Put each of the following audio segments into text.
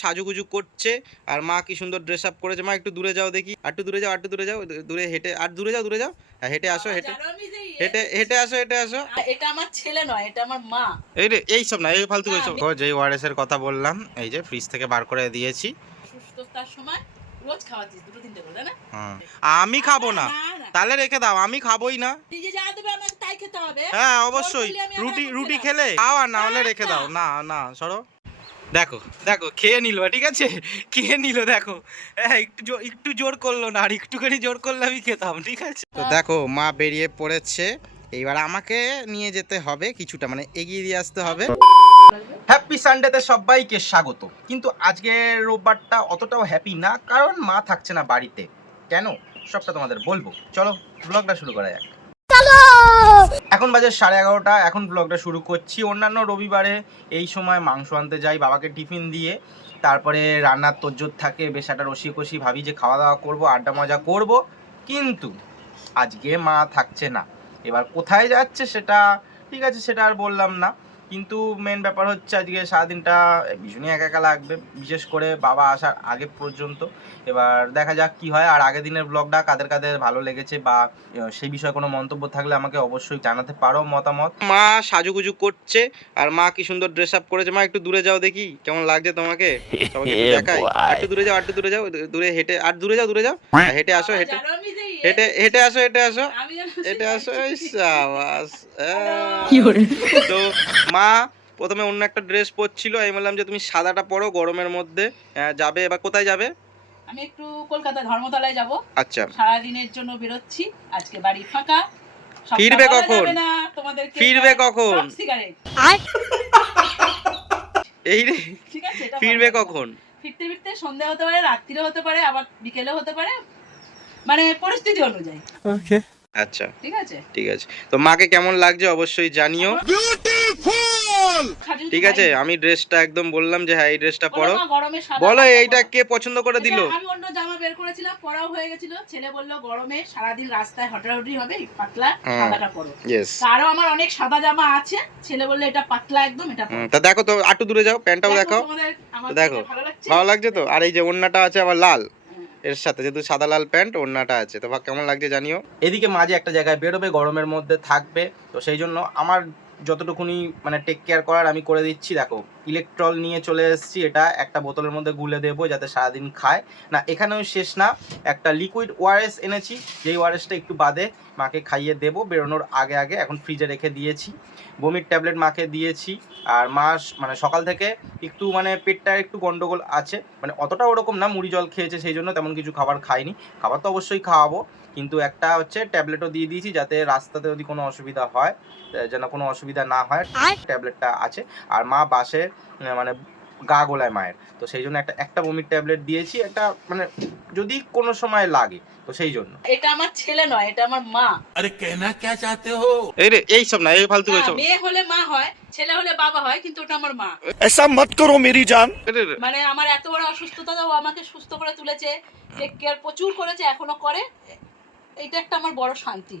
সাজুগুজু করছে আর মা কি সুন্দর ড্রেস আপ করেছে। মা একটু দূরে যাও দেখি, একটু দূরে যাও, একটু দূরে যাও, দূরে হেঁটে আর দূরে যাও, দূরে যাও, হেঁটে আসো, হেঁটে হেঁটে হেঁটে আসো, হেঁটে আসো। এটা আমার ছেলে নয়, এটা আমার মা। এই রে এই সব না, এই ফালতু এইসব। যেই ওআরএস এর কথা বললাম এই যে ফ্রিজ থেকে বার করে দিয়েছি। সুস্থতার সময় রোজ খাওয়াচ্ছিস দুটো তিনটে করে, না? আমি খাবো না, তাহলে রেখে দাও, আমি খাবোই না। নিজে যা দেবে আমাকে তাই খেতে হবে। হ্যাঁ অবশ্যই, রুটি খেলে খাও, আর না হলে রেখে দাও। না না সরো। দেখো দেখো খেয়ে নিল, ঠিক আছে, খেয়ে নিল। দেখো একটু জোর করলো না, আর একটুখানি জোর করলে আমি খেতাম, ঠিক আছে। তো দেখো মা বেরিয়ে পড়েছে, এইবার আমাকে নিয়ে যেতে হবে কিছুটা, মানে এগিয়ে দিয়ে আসতে হবে। হ্যাপি সানডেতে সবাইকে স্বাগত। কিন্তু আজকের রোববারটা অতটাও হ্যাপি না, কারণ মা থাকছে না বাড়িতে। কেন সবটা তোমাদের বলবো, চলো ব্লগটা শুরু করা যাক। এখন বাজে 11:30, এখন ব্লগটা শুরু করছি। অন্যান্য রবিবারে এই সময় মাংস আনতে যাই, বাবাকে টিফিন দিয়ে তারপরে রান্নার তোজ্জোর থাকে, বেশ একটা রসি কষি ভাবি যে খাওয়া দাওয়া করবো, আড্ডা মজা করব। কিন্তু আজকে মা থাকছে না, এবার কোথায় যাচ্ছে সেটা ঠিক আছে, সেটা আর বললাম না। কিন্তু মেন ব্যাপার হচ্ছে আজকে সারাদিনটা ভীষণই একা একা লাগবে, বিশেষ করে বাবা আসার আগে পর্যন্ত। এবার দেখা যাক কি হয়। আর আগের দিনের ব্লগটা কাদের কাদের ভালো লেগেছে বা সেই বিষয়ে কোনো মন্তব্য থাকলে আমাকে অবশ্যই জানাতে পারো মতামত। মা সাজুগুজু করছে আর মা কি সুন্দর ড্রেস আপ করেছে। মা একটু দূরে যাও দেখি কেমন লাগছে তোমাকে, সবাইকে একটু দেখাই। একটু দূরে যাও, একটু দূরে যাও, দূরে হেঁটে আর দূরে যাও, দূরে যাও, হেঁটে আসো, হেঁটে হেঁটে হেঁটে আসো, হেঁটে আসো, হেঁটে আসো। সাবাস। তো মা প্রথমে অন্য একটা ড্রেস পরছিল, আমি বললাম যে তুমি সাদাটা পরো গরমের মধ্যে যাবে। এবার কোথায় যাবে? আমি একটু কলকাতা ধর্মতলায় যাব। আচ্ছা, সারা দিনের জন্য বেরোচ্ছি, আজকে বাড়ি ফাঁকা। ফিরবে কখন? ফিরবে কখন? এই রে, ঠিক আছে, ফিরবে কখন? ফিরতে ফিরতে সন্ধ্যা হতে পারে, রাত্রিও হতে পারে, আবার বিকেলে হতে পারে, মানে পরিস্থিতি অনুযায়ী। ওকে, আচ্ছা ঠিক আছে, ঠিক আছে। তো মাকে কেমন লাগছে অবশ্যই জানিও। ঠিক আছে, আমি ড্রেসটা একদম বললাম যে হ্যাঁ এই ড্রেসটা পরো। বলো এইটা কে পছন্দ করে দিল? আমি অন্য জামা বের করেছিলাম, পরাও হয়ে গেছিল। ছেলে বলল গরমে সারাদিন রাস্তায় হাঁটাহাঁটি হবে, পাতলা সাদাটা পরো। তারও আমার অনেক সাদা জামা আছে, ছেলে বলল এটা পাতলা একদম, এটা পরো। তা দেখো তো, একটু দূরে যাও, প্যান্টটাও দেখাও। দেখো ভালো লাগছে তো। আর এই যে ওড়নাটা আছে আবার লাল, এর সাথে যেহেতু সাদা লাল প্যান্ট, ওড়নাটা আছে। তো কেমন লাগছে জানিও। এদিকে মাঝে একটা জায়গায় বেরোবে, গরমের মধ্যে থাকবে, তো সেই জন্য আমার যতটুকুনি মানে টেক কেয়ার করার আমি করে দিচ্ছি। দেখো ইলেকট্রল নিয়ে চলে এসেছি, এটা একটা বোতলের মধ্যে গুলে দেবো যাতে সারাদিন খায়। না এখানেও শেষ না, একটা লিকুইড ওআরএস এনেছি, যেই ওআরএসটা একটু বাদে মাকে খাইয়ে দেবো বেরোনোর আগে আগে। এখন ফ্রিজে রেখে দিয়েছি। বমির ট্যাবলেট মাকে দিয়েছি। আর মা মানে সকাল থেকে একটু মানে পেটটা একটু গন্ডগোল আছে, মানে অতটা ওরকম না, মুড়ি জল খেয়েছে সেই জন্য তেমন কিছু খাবার খায়নি। খাবার তো অবশ্যই খাওয়াবো, কিন্তু একটা হচ্ছে ট্যাবলেটও দিয়ে দিয়েছি যাতে রাস্তাতে যদি কোনো অসুবিধা হয় যেন কোনো অসুবিধা না হয়, ট্যাবলেটটা আছে। আর মা বাসে মানে গা গোলায় মায়ের, তো সেই জন্য একটা বমির ট্যাবলেট দিয়েছি, একটা মানে যদি কোনো সময় লাগে, তো সেই জন্য। এটা আমার ছেলে নয়, এটা আমার মা। আরে কেনা কে চাতে হো? এই রে এই সব না, এই ফালতু এইসব। মেয়ে হলে মা হয়, ছেলে হলে বাবা হয়, কিন্তু ওটা আমার মা। ऐसा मत करो मेरी जान। মানে আমার এত বড় অসুস্থতা, ও আমাকে সুস্থ করে তুলেছে, টেক কেয়ার প্রচুর করেছে, এখনো করে। এটা একটা আমার বড় শান্তি।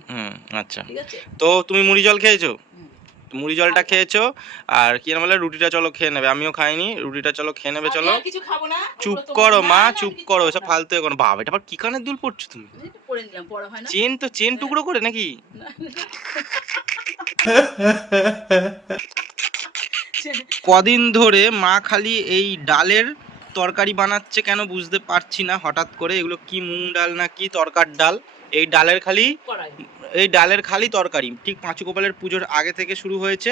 আচ্ছা ঠিক আছে। তো তুমি মুড়ি জল খেয়েছো? মুড়ি জলটা খেয়েছো, আর কি নাম বলে রুটিটা চলো খেয়ে নেবে। আমিও খাইনি, রুটিটা চলো খেয়ে নেবে। চলো কিছু খাবো না। চুপ করো মা, চুপ করো, এসব ফালতু এখন। বাবা এটা আবার কি কানের দুল পড়ছো তুমি? পরে নিলাম, বড় হয় না। চেন তো চেন টুকরো করে নাকি? কদিন ধরে মা খালি এই ডালের তরকারি বানাচ্ছে, কেন বুঝতে পারছি না হঠাৎ করে। এগুলো কি মুগ ডাল না কি তরকার ডাল, এই ডালের খালি তরকারি। ঠিক পাঁচুকোপালের পুজোর আগে থেকে শুরু হয়েছে,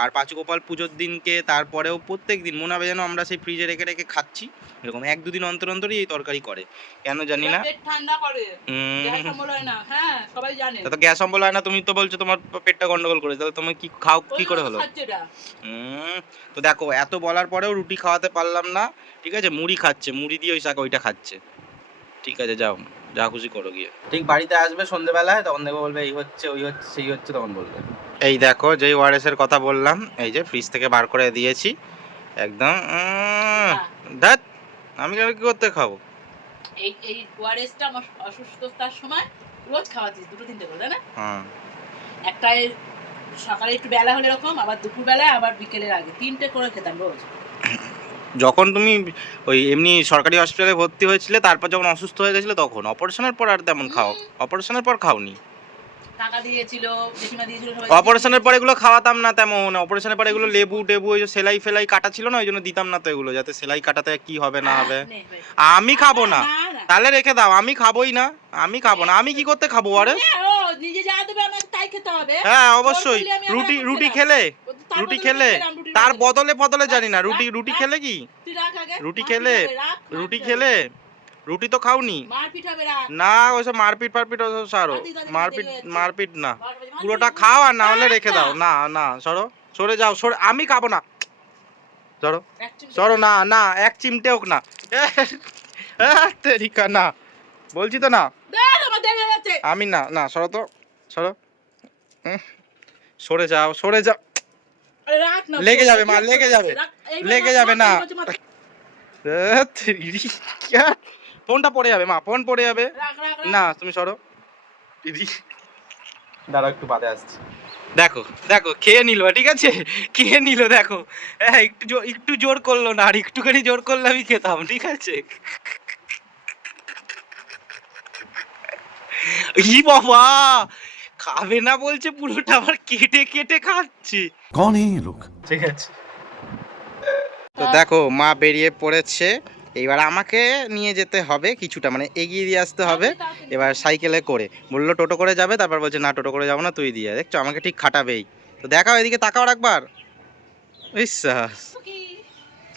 আর পাঁচুকোপাল পুজোর দিনকে তারপরেও প্রত্যেক দিন মনে হবে যেন আমরা সেই ফ্রিজে রেখে রেখে খাচ্ছি। এরকম এক দুদিন অন্তর অন্তরই এই তরকারি করে, কেন জানি না। ঠান্ডা করে, গ্যাস অম্বল হয় না। হ্যাঁ সবাই জানে। তো গ্যাস অম্বল হয় না, তুমি তো বলছো তোমার পেটটা গন্ডগোল করেছে, তাহলে তুমি কি খাও কি করে হলো? তো দেখো এত বলার পরেও রুটি খাওয়াতে পারলাম না, ঠিক আছে। মুড়ি খাচ্ছে, মুড়ি দিয়ে ওইটা খাচ্ছে। ঠিক আছে যাও, যা খুশি করো গিয়ে। ঠিক বাড়িতে আসবে সন্ধ্যেবেলায়, তখন দেখবো বলবে এই হচ্ছে ওই হচ্ছে সেই হচ্ছে, তখন বলবে। এই দেখো যেই ওআরএস এর কথা বললাম, এই যে ফ্রিজ থেকে বার করে দিয়েছি একদম। ধ্যাৎ, আমি আর কি করতে খাবো? এই ওআরএসটা আমার অসুস্থতার সময় রোজ খাওয়াচ্ছিস দুটো তিনটে করে, না? একটা সকালে একটু বেলা হলে এরকম, আবার দুপুর বেলায়, আবার বিকেলের আগে, তিনটে করে খেতাম রোজ। যখন তুমি ওই এমনি সরকারি হসপিটালে ভর্তি হয়েছিলে, তারপর যখন অসুস্থ হয়ে গেছিলে তখন। অপারেশনের পর আর তেমন খাও? অপারেশনের পর খাওনি? টাকা দিয়েছিল, জেঠিমা দিয়েছিল, সবাই অপারেশনের পর এগুলো খাওয়াতাম না তেমন। অপারেশনের পর এগুলো লেবু টেবু ওই যে সেলাই ফেলাই কাটা ছিল না, ওই জন্য দিতাম না তো এগুলো, যাতে সেলাই কাটাতে কি হবে না হবে। আমি খাবো না, তাহলে রেখে দাও। আমি খাবোই না, আমি খাবো না। আমি কি করতে খাবো? আরে নিজে যা দেবে আমাকে তাই খেতে হবে। হ্যাঁ অবশ্যই। রুটি খেলে, রুটি খেলে তার বদলে বদলে জানি না। রুটি খেলে কি, রুটি খেলে, রুটি খেলে রুটি তো খাওনি না। ওইসব মারপিট ফারপিট ওসব সারো। মারপিট মারপিট না, পুরোটা খাও আর না হলে রেখে দাও। না না সরো, সরে যাও, সরে। আমি খাবো না, সরো সরো। না না এক চিমটেও না। তেরিকা না, বলছি তো না। আমি না না, সরো তো, সরো। সরে যাও, সরে যাও। লেগে যাবে মা, লেগে যাবে, লেগে যাবে না। ফোনটা পড়ে যাবে মা, ফোন পড়ে যাবে। না তুমি সরো দিদি, দাঁড়াও একটু বাদে আসছি। দেখো দেখো খেয়ে নিল, ঠিক আছে, খেয়ে নিল। দেখো একটু জোর করলো না, আর একটুখানি জোর করলে আমি খেতাম, ঠিক আছে। ই বাবা, খাবে না বলছে, পুরোটা আবার কেটে কেটে খাচ্ছে। कौन है ये लोग? ঠিক আছে। তো দেখো মা বেরিয়ে পড়েছে। এবার আমাকে নিয়ে যেতে হবে কিছুটা, মানে এগিয়ে দিয়ে আসতে হবে। এবার সাইকেলে করে বললো টোটো করে যাবে, তারপর বলছে না টোটো করে যাবো না, তুই দিয়ে। দেখছো আমাকে ঠিক খাটাবেই। তো দেখাও, এদিকে তাকাও একবার। বিশ্বাস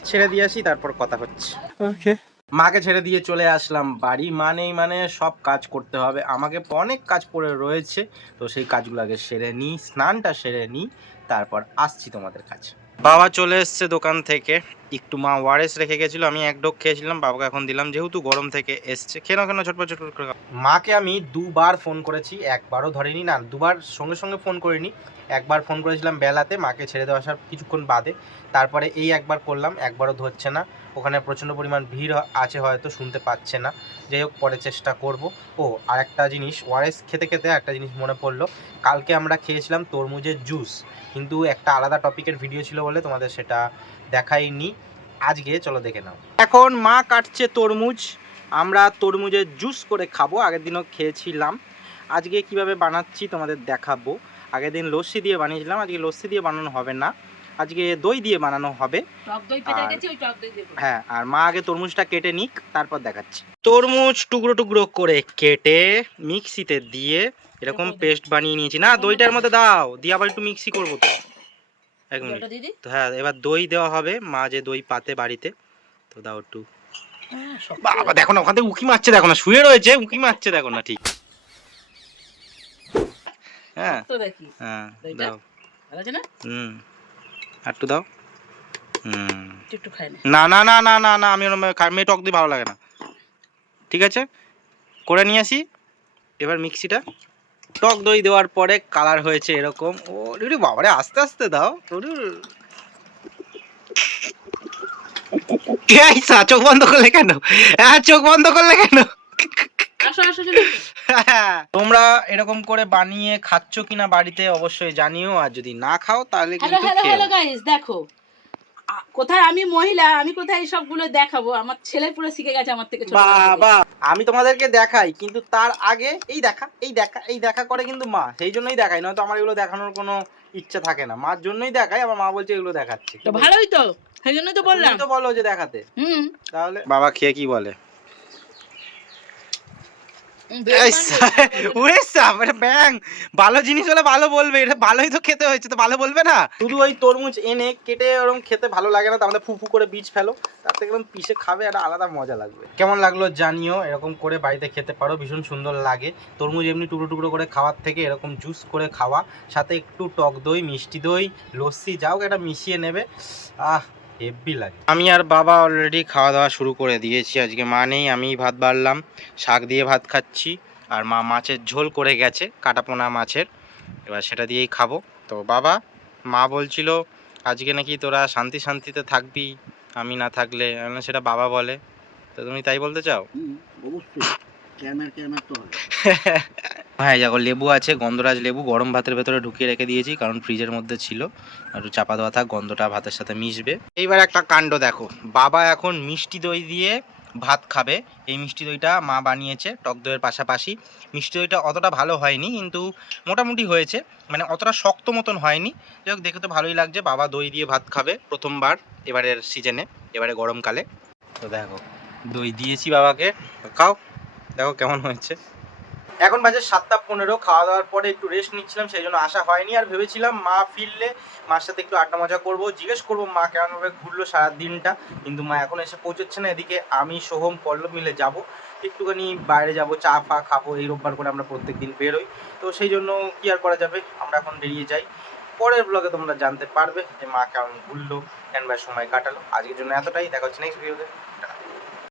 ছেড়ে দিয়ে আসি, তারপর কথা হচ্ছে। ওকে, মাকে ছেড়ে দিয়ে চলে আসলাম বাড়ি। মানেই মানে সব কাজ করতে হবে আমাকে, অনেক কাজ পড়ে রয়েছে। তো সেই কাজগুলো আগে সেরে নিই, স্নানটা সেরে নিই, তারপর আসছি তোমাদের কাছে। বাবা চলে এসছে দোকান থেকে। একটু মা ওয়ারেস রেখে গেছিলো, আমি এক ডোক খেয়েছিলাম, বাবাকে এখন দিলাম, যেহেতু গরম থেকে এসছে। কেন কেন ঝটপট ঝটপট করে। মাকে আমি দুবার ফোন করেছি, একবারও ধরেনি। না, দুবার সঙ্গে সঙ্গে ফোন করিনি। একবার ফোন করেছিলাম বেলাতে, মাকে ছেড়ে দেওয়া আসার কিছুক্ষণ বাদে। তারপরে এই একবার করলাম, একবারও ধরছে না। ওখানে প্রচণ্ড পরিমাণ ভিড় আছে, হয়তো শুনতে পাচ্ছে না। যাই হোক, পরে চেষ্টা করব। ও আর একটা জিনিস, ওয়ারেস খেতে খেতে একটা জিনিস মনে পড়লো। কালকে আমরা খেয়েছিলাম তরমুজের জুস, কিন্তু একটা আলাদা টপিকের ভিডিও ছিল বলে তোমাদের সেটা দেখাইনি। আজকে চলো দেখে নাও। এখন মা কাটছে তরমুজ, আমরা তরমুজের জুস করে খাবো। আগের দিনও খেয়েছিলাম, আজকে কিভাবে বানাচ্ছি তোমাদের দেখাবো। আগের দিন লস্যি দিয়ে বানিয়েছিলাম, আজকে লস্যি দিয়ে বানানো হবে না, আজকে দই দিয়ে বানানো হবে। হ্যাঁ, আর মা আগে তরমুজটা কেটে নিক, তারপর দেখাচ্ছি। তরমুজ টুকরো টুকরো করে কেটে মিক্সিতে দিয়ে এরকম পেস্ট বানিয়ে নিয়েছি। না দইটার মধ্যে দাও, দিয়ে আবার একটু মিক্সি করবো তো। এক মিনিট। তো হ্যাঁ, এবার দই দেওয়া হবে। মা যে দই পাতে বাড়িতে, তো দাও একটু। বাবা দেখো না, ওখান থেকে উঁকি মারছে, দেখো না, শুয়ে রয়েছে, উঁকি মারছে, দেখো না। ঠিক, হ্যাঁ হ্যাঁ দাও। হুম, একটু দাও। না না না না না না, আমি মেয়ে টক দিয়ে ভালো লাগে না। ঠিক আছে, করে নিয়ে আসি। এবার মিক্সিটা, টক দই দেওয়ার পরে কালার হয়েছে এরকম। ও বাবারে, আস্তে আস্তে দাও। চোখ বন্ধ করলে কেন? হ্যাঁ, চোখ বন্ধ করলে কেন? তোমরা এরকম করে বানিয়ে খাচ্ছ কিনা বাড়িতে অবশ্যই জানিও, আর যদি না খাও তাহলে কিন্তু দেখো কোথায় আমি মহিলা, আমি কোথায় এই সবগুলো দেখাবো। আমার ছেলে পুরো শিখে গেছে আমার থেকে। বাবা আমি তোমাদেরকে দেখাই, কিন্তু তার আগে এই দেখা এই দেখা এই দেখা করে কিন্তু মা, সেই জন্যই দেখাই, নয়তো আমার এগুলো দেখানোর কোনো ইচ্ছা থাকে না। মার জন্যই দেখাই, আমার মা বলছে এগুলো দেখাচ্ছে। ভালোই তো, সেই জন্যই তো বললাম। তো বলো যে দেখাতে। তাহলে বাবা খেয়ে কি বলে? ভালো জিনিস হলে ভালো বলবে, এটা ভালোই তো খেতে হয়েছে, তো ভালো বলবে না? শুধু ওই তরমুজ এনে কেটে ওরকম খেতে ভালো লাগে না, তো আমাদের ফুফু করে বীজ ফেলো, তার থেকে এরকম পিষে খাবে, একটা আলাদা মজা লাগবে। কেমন লাগলো জানিও, এরকম করে বাড়িতে খেতে পারো, ভীষণ সুন্দর লাগে। তরমুজ এমনি টুকরো টুকরো করে খাওয়ার থেকে এরকম জুস করে খাওয়া, সাথে একটু টক দই, মিষ্টি দই, লস্যি, যাও এটা মিশিয়ে নেবে, আহ হেভি লাগে। আমি আর বাবা অলরেডি খাওয়া দাওয়া শুরু করে দিয়েছি। আজকে মা নেই, আমি ভাত বাড়লাম, শাক দিয়ে ভাত খাচ্ছি, আর মা মাছের ঝোল করে গেছে, কাটাপোনা মাছের, এবার সেটা দিয়েই খাবো। তো বাবা, মা বলছিল আজকে নাকি তোরা শান্তি শান্তিতে থাকবি আমি না থাকলে, সেটা বাবা বলে, তো তুমি তাই বলতে চাও? হ্যাঁ দেখো লেবু আছে, গন্ধরাজ লেবু গরম ভাতের ভেতরে ঢুকিয়ে রেখে দিয়েছি, কারণ ফ্রিজের মধ্যে ছিল। একটু চাপা দেওয়া থাক, গন্ধটা ভাতের সাথে মিশবে। এইবার একটা কাণ্ড দেখো, বাবা এখন মিষ্টি দই দিয়ে ভাত খাবে। এই মিষ্টি দইটা মা বানিয়েছে টক দইয়ের পাশাপাশি। মিষ্টি দইটা অতটা ভালো হয়নি, কিন্তু মোটামুটি হয়েছে, মানে অতটা শক্ত মতন হয়নি। যাই হোক, দেখে তো ভালোই লাগছে। বাবা দই দিয়ে ভাত খাবে প্রথমবার এবারের সিজনে, এবারে গরমকালে। তো দেখো দই দিয়েছি বাবাকে, খাও, দেখো কেমন হয়েছে। এখন বাজে 7টা 15, খাওয়া দাওয়ার পরে একটু রেস্ট নিচ্ছিলাম, সেই জন্য আসা হয়নি। আর ভেবেছিলাম মা ফিরলে মার সাথে একটু আড্ডা মজা করবো, জিজ্ঞেস করবো মা কেমনভাবে ঘুরলো সারা দিনটা। কিন্তু মা এখন এসে পৌঁছচ্ছে না। এদিকে আমি, সোহম, পল্লব মিলে যাব একটুখানি বাইরে, যাব চা ফা খাবো। এই রোববার করে আমরা প্রত্যেক দিন বেরোই, তো সেই জন্য কি আর করা যাবে, আমরা এখন বেরিয়ে যাই। পরের ব্লগে তোমরা জানতে পারবে যে মা কেমন ঘুরলো, কেন সময় কাটালো। আজকের জন্য এতটাই, দেখা হচ্ছে নেক্সট ভিডিওতে।